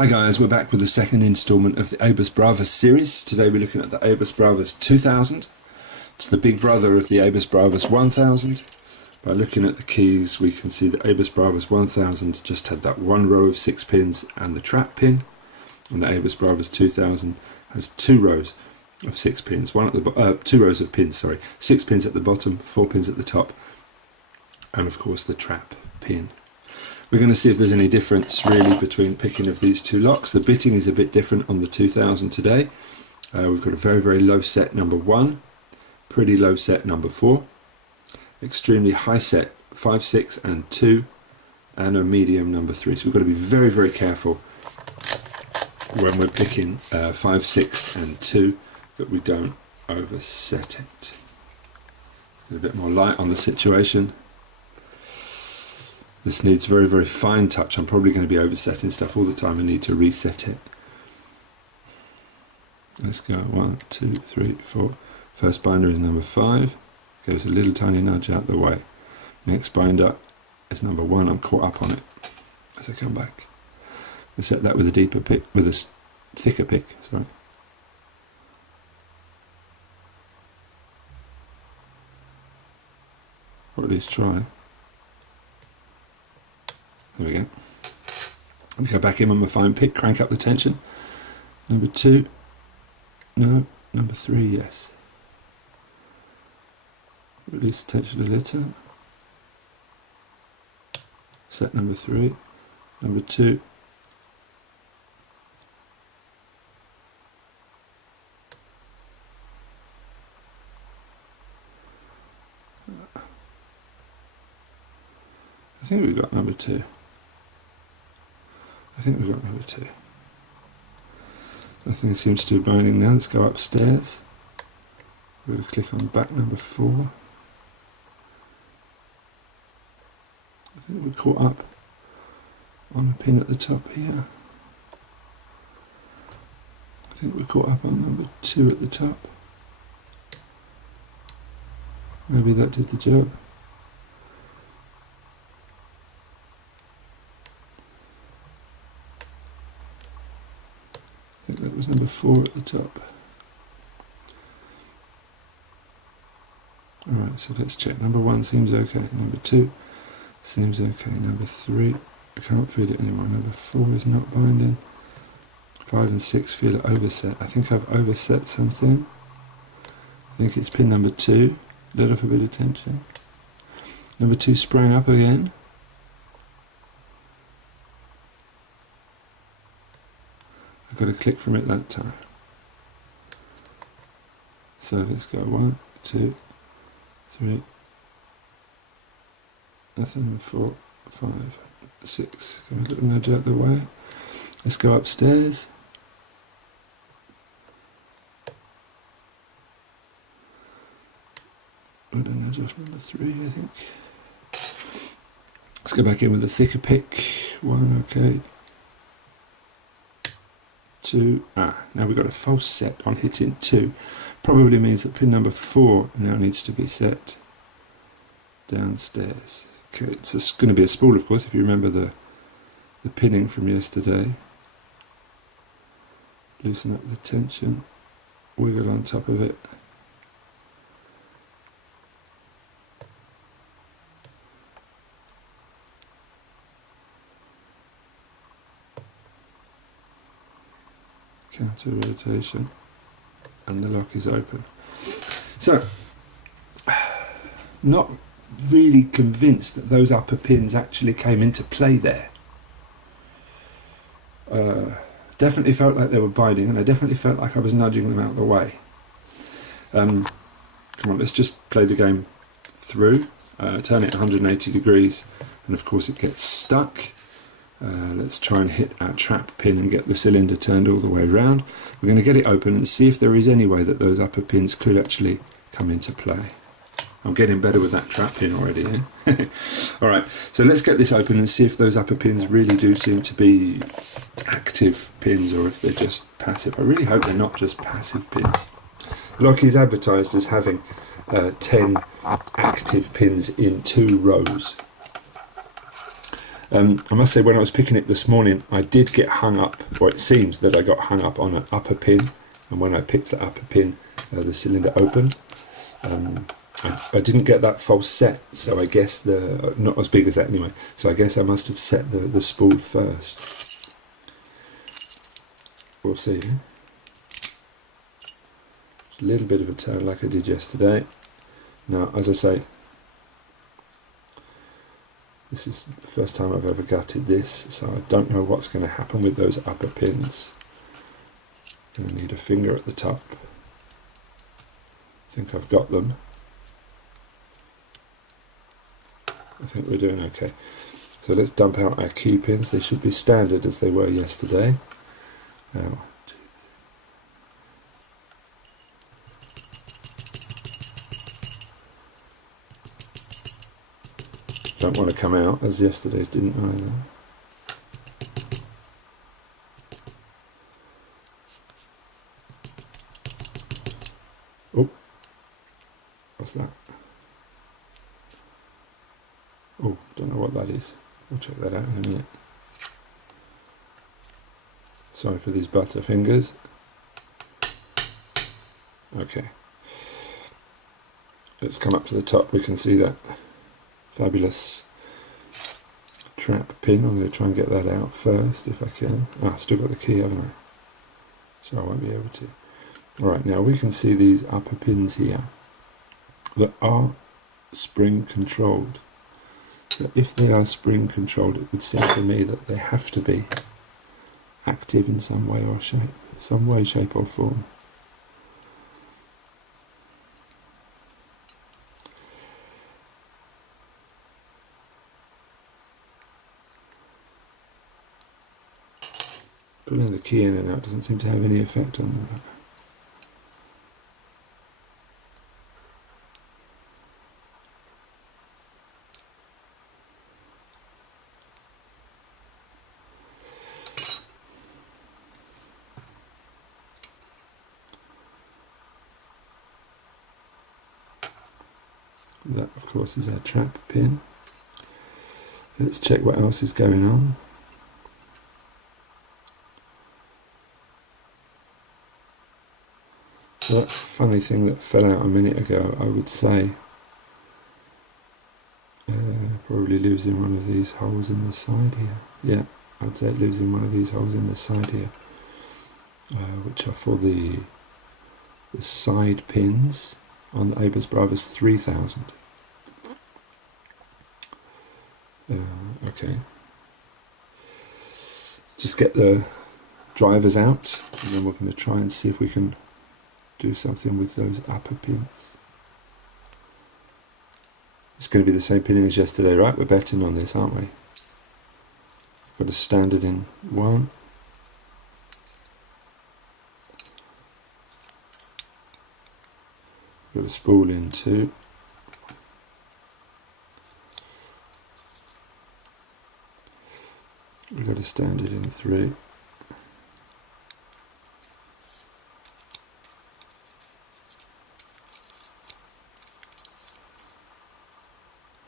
Hi guys, we're back with the second instalment of the ABUS Bravus series. Today we're looking at the ABUS Bravus 2000. It's the big brother of the ABUS Bravus 1000. By looking at the keys we can see that ABUS Bravus 1000 just had that one row of 6 pins and the trap pin, and the ABUS Bravus 2000 has 2 rows of 6 pins, 2 rows of pins, 6 pins at the bottom, 4 pins at the top, and of course the trap pin. We're going to see if there's any difference really between picking of these two locks. The bitting is a bit different on the 2000 today. We've got a very low set number 1, pretty low set number 4, extremely high set 5, 6 and 2, and a medium number 3. So we've got to be very careful when we're picking 5, 6 and 2 that we don't overset it. Get a bit more light on the situation. This needs very fine touch. I'm probably going to be oversetting stuff all the time. I need to reset it. Let's go 1, 2, 3, 4. First binder is number 5. Goes a little tiny nudge out the way. Next binder is number 1. I'm caught up on it as I come back. I set that with a deeper pick, with a thicker pick. Sorry. Or at least try. There we go. I'm go back in with my fine pick, crank up the tension. Number 2, no, number 3, yes. Release the tension a little. Set number 3, number 2. I think we've got number 2. Nothing seems to be binding now. Let's go upstairs. We're going to click on back number 4. I think we're caught up on a pin at the top here. I think we're caught up on number 2 at the top. Maybe that did the job. I think that was number 4 at the top. Alright, so let's check. Number 1 seems okay. Number 2 seems okay. Number 3, I can't feel it anymore. Number 4 is not binding. 5 and 6 feel it overset. I think I've overset something. I think it's pin number 2. Let off a bit of tension. Number 2 sprang up again. I've got a click from it that time. So let's go 1, 2, 3, nothing, 4, 5, 6. Give me a little nudge out the way. Let's go upstairs. Got a nudge off number 3, I think. Let's go back in with a thicker pick. 1, okay. 2, now we've got a false set on hitting 2. Probably means that pin number 4 now needs to be set downstairs. Okay, it's going to be a spool, of course, if you remember the pinning from yesterday. Loosen up the tension, wiggle on top of it. Counter rotation, and the lock is open. So, not really convinced that those upper pins actually came into play there. Definitely felt like they were binding, and I definitely felt like I was nudging them out of the way. Come on, let's just play the game through. Turn it 180 degrees, and of course it gets stuck. Let's try and hit our trap pin and get the cylinder turned all the way around. We're going to get it open and see if there is any way that those upper pins could actually come into play. I'm getting better with that trap pin already, eh? Alright, so let's get this open and see if those upper pins really do seem to be active pins or if they're just passive. I really hope they're not just passive pins. Locky is advertised as having 10 active pins in 2 rows. I must say, when I was picking it this morning, I did get hung up, or it seems that I got hung up on an upper pin, and when I picked the upper pin, the cylinder opened. I didn't get that false set, so I guess not as big as that anyway, so I guess I must have set the spool first. We'll see. It's a little bit of a turn like I did yesterday. Now, as I say, this is the first time I've ever gutted this, so I don't know what's going to happen with those upper pins. I'm going to need a finger at the top. I think I've got them. I think we're doing okay. So let's dump out our key pins. They should be standard as they were yesterday. Now, don't want to come out as yesterday's didn't either. Oh, what's that? Oh, don't know what that is. We'll check that out in a minute. Sorry for these butter fingers. Okay. Let's come up to the top. We can see that fabulous trap pin. I'm going to try and get that out first if I can. I've still got the key, haven't I? So I won't be able to. Alright, now we can see these upper pins here that are spring controlled. So if they are spring controlled, it would seem to me that they have to be active in some way or shape, shape or form. Pulling the key in and out doesn't seem to have any effect on that. That, of course, is our trap pin. Let's check what else is going on. That funny thing that fell out a minute ago, I would say, probably lives in one of these holes in the side here. Yeah, I'd say it lives in one of these holes in the side here, which are for the side pins on the ABUS Bravus 3000. Okay. Just get the drivers out, and then we're going to try and see if we can do something with those upper pins. It's going to be the same pinning as yesterday, right? We're betting on this, aren't we? Got a standard in 1. Got a spool in 2. We've got a standard in 3.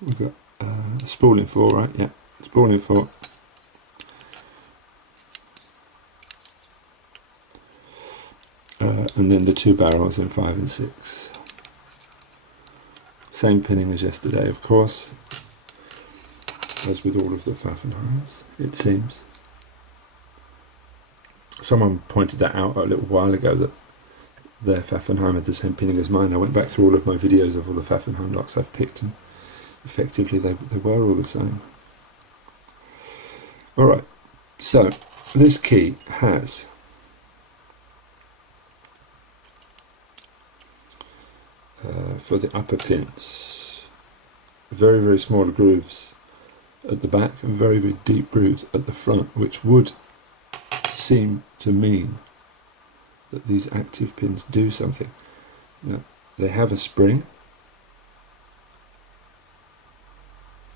We've got a spool in 4, right? Yeah, spool in 4. And then the 2 barrels in 5 and 6. Same pinning as yesterday, of course, as with all of the Pfaffenheims, it seems. Someone pointed that out a little while ago, that their Pfaffenheim had the same pinning as mine. I went back through all of my videos of all the Pfaffenheim locks I've picked, and effectively they were all the same. Alright, so this key has for the upper pins very, very small grooves at the back and very, very deep grooves at the front, which would seem to mean that these active pins do something. Now, they have a spring.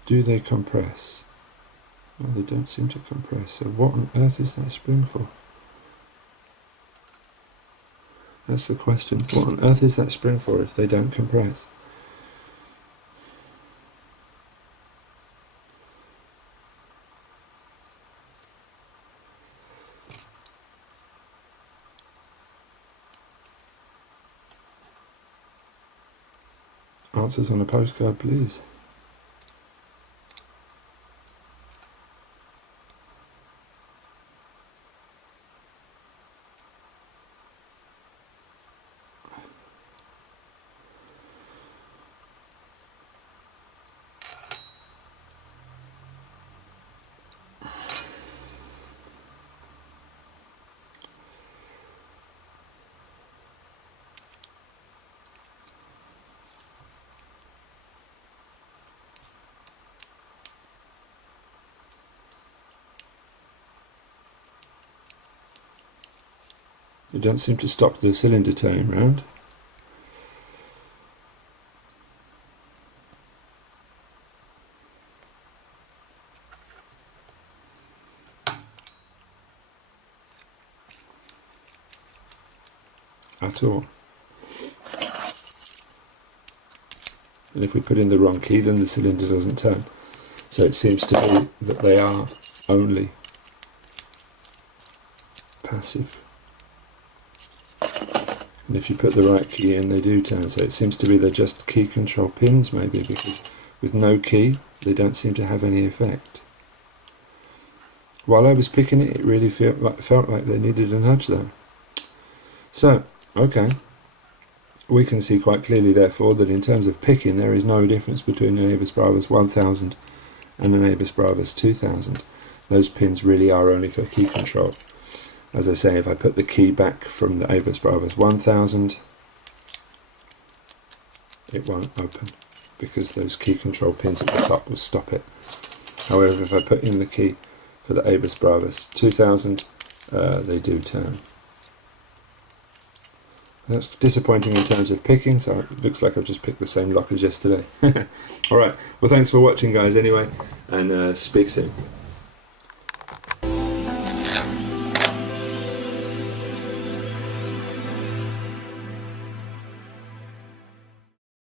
Do they compress? Well, they don't seem to compress, so what on earth is that spring for? That's the question. What on earth is that spring for if they don't compress? Answers on a postcard, please. You don't seem to stop the cylinder turning round. At all. And if we put in the wrong key, then the cylinder doesn't turn. So it seems to be that they are only passive. And if you put the right key in, they do turn. So it seems to be they're just key control pins, maybe, because with no key, they don't seem to have any effect. While I was picking it, it really felt like they needed a nudge, though. So, okay. We can see quite clearly, therefore, that in terms of picking, there is no difference between an ABUS Bravus 1000 and an ABUS Bravus 2000. Those pins really are only for key control. As I say, if I put the key back from the ABUS Bravus 1000, it won't open, because those key control pins at the top will stop it. However, if I put in the key for the ABUS Bravus 2000, they do turn. That's disappointing in terms of picking, so it looks like I've just picked the same lock as yesterday. Alright, well thanks for watching guys anyway, and speak soon.